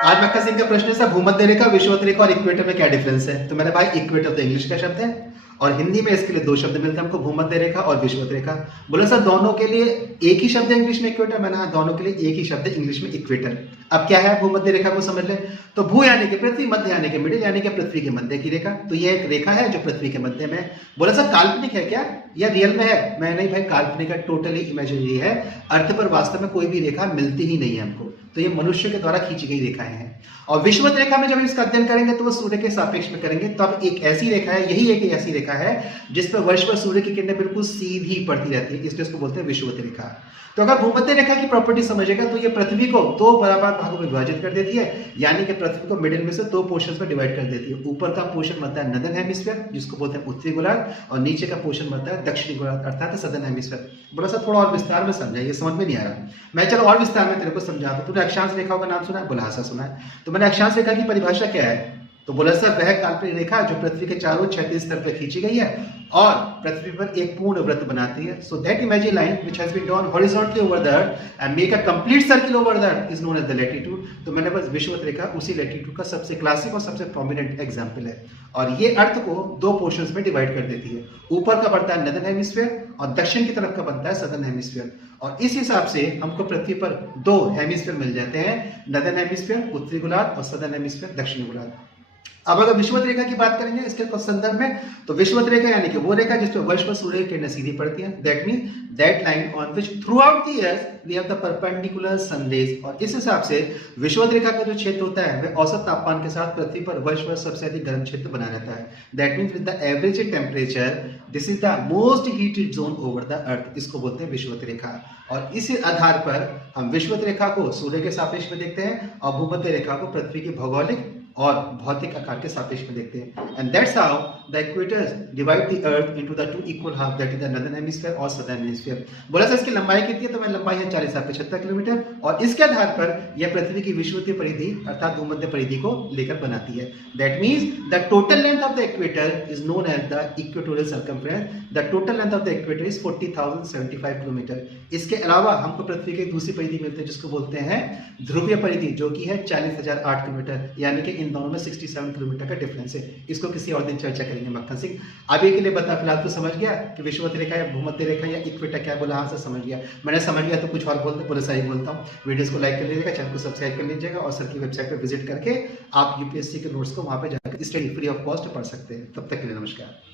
आज मक्खा सिंह का प्रश्न है भूमध्य रेखा, विषुवत रेखा और इक्वेटर में क्या डिफरेंस है। तो मैंने भाई इक्वेटर तो इंग्लिश का शब्द है और हिंदी में इसके लिए दो शब्द मिलते हैं हमको, भूमध्य रेखा और विषुवत रेखा। बोला सर दोनों के लिए एक ही शब्द है इंग्लिश में इक्वेटर। मैंने हाँ, दोनों के लिए एक ही शब्द है इंग्लिश में इक्वेटर। अब क्या है भूमध्य रेखा को समझ ले। तो भू यानी कि पृथ्वी, मध्य यानी कि मिडिल यानी कि पृथ्वी के मध्य की रेखा। तो ये एक रेखा है जो पृथ्वी के मध्य में है। बोला सर काल्पनिक है क्या या रियल में है। मैं नहीं भाई, काल्पनिक है, टोटली इमेजिनरी है। अर्थ पर वास्तव में कोई भी रेखा मिलती ही नहीं है हमको, तो ये मनुष्य के द्वारा खींची गई रेखाएं हैं। और विषुवत रेखा में जब इसका अध्ययन करेंगे तो वो सूर्य के सापेक्ष में करेंगे। तो अब एक ऐसी रेखा है, यही एक ऐसी रेखा है जिस पर वर्ष भर सूर्य की किरणें बिल्कुल सीधी पड़ती रहती है, इसलिए इसको बोलते हैं विषुवत रेखा। तो अगर भूमध्य रेखा की प्रॉपर्टी समझेगा तो ये पृथ्वी को दो बराबर भागों में विभाजित कर देती है, यानी कि पृथ्वी को मिडिल में से दो पोर्शंस में डिवाइड कर देती है। ऊपर का पोर्शन बनता है नदर्न हेमिस्फीयर जिसको बोलते हैं उत्तरी गोलार्ध, और नीचे का पोर्शन बनता है दक्षिणी गोलार्ध अर्थात सदर्न हेमिस्फीयर। बोला सर थोड़ा और विस्तार में समझा, ये समझ में नहीं आ रहा। मैं चलो और विस्तार में तेरे को समझा दूं। तूने अक्षांश रेखाओं का नाम सुना है? बोला हाँ सुना है। तो मैंने अक्षांश रेखा की परिभाषा क्या है, तो बोला सर वह काल्पनिक रेखा जो पृथ्वी के चारों क्षैतिज तल पर खींची गई है और पृथ्वी पर एक पूर्ण वृत्त बनाती है। So that imaginary line which has been drawn horizontally over the earth and make a complete circle over the earth is known as the latitude. तो मैंने बस विषुवत रेखा उसी लैटिट्यूड का सबसे क्लासिक और सबसे प्रोमिनेंट एग्जांपल है। और ये अर्थ को दो पोर्शंस में डिवाइड कर देती है। ऊपर का बनता है नदर्न हेमिस्फीयर और दक्षिण की तरफ का बनता है सदर्न हेमिस्फीयर। और इस हिसाब से हमको पृथ्वी पर दो हेमिस्फीयर मिल जाते हैं, नदर्न हेमिस्फीयर उत्तरी गोलार्ध और सदर्न हेमिस्फीयर दक्षिणी गोलार्ध। अब अगर विषुवत रेखा की बात करेंगे इसके संदर्भ में, तो विषुवत रेखा यानी कि वो रेखा जिसपे वर्ष पर सूर्य की किरणें सीधी पड़ती हैं। That mean that line on which throughout the earth we have the perpendicular sun rays. और इस हिसाब से विषुवत रेखा का जो क्षेत्र होता है वह औसत तापमान के साथ पृथ्वी पर वर्ष भर सबसे अधिक गर्म क्षेत्र बना रहता है। That means with the average temperature this is the most heated zone over the अर्थ, इसको बोलते हैं विषुवत रेखा। और इस आधार पर हम विषुवत रेखा को सूर्य के सापेक्ष में देखते हैं और भूमध्य रेखा को पृथ्वी की भौगोलिक और भौतिक आकार के सापेक्ष में देखते हैं। And that's how the equators divide the earth into the two equal half, that is the northern hemisphere और सदर्न हेमिस्फीयर। बोला सर इसकी लंबाई कितनी है, तो मैं लंबाई है 40-75 किलोमीटर और इसके आधार पर यह पृथ्वी की विषुवतीय परिधि अर्थात भूमध्य परिधि को लेकर बनाती है। That means the total length of the equator is known as the equatorial circumference. The total length of the equator is 40,075 kilometre. इसके अलावा हमको पृथ्वी की दूसरी परिधि मिलती है जिसको बोलते हैं ध्रुवीय परिधि, जो कि है 40,008 किलोमीटर, यानी कि इन दोनों में 67 किलोमीटर का डिफरेंस है। इसको किसी और दिन चर्चा करेंगे मक्खन सिंह। अभी के लिए बता, फिलहाल तो समझ गया कि विषुवत रेखा या भूमध्य रेखा या इक्वेटर क्या। बोला हाँ सर समझ गया। मैंने समझ गया तो कुछ और बोलते, बोले सही बोलता हूँ। वीडियोस को लाइक कर लीजिएगा, चैनल को सब्सक्राइब कर लीजिएगा और सर की वेबसाइट पर विजिट करके आप यूपीएससी के नोट्स को वहां पे जाकर स्टडी फ्री ऑफ कॉस्ट पढ़ सकते हैं। तब तक के लिए नमस्कार।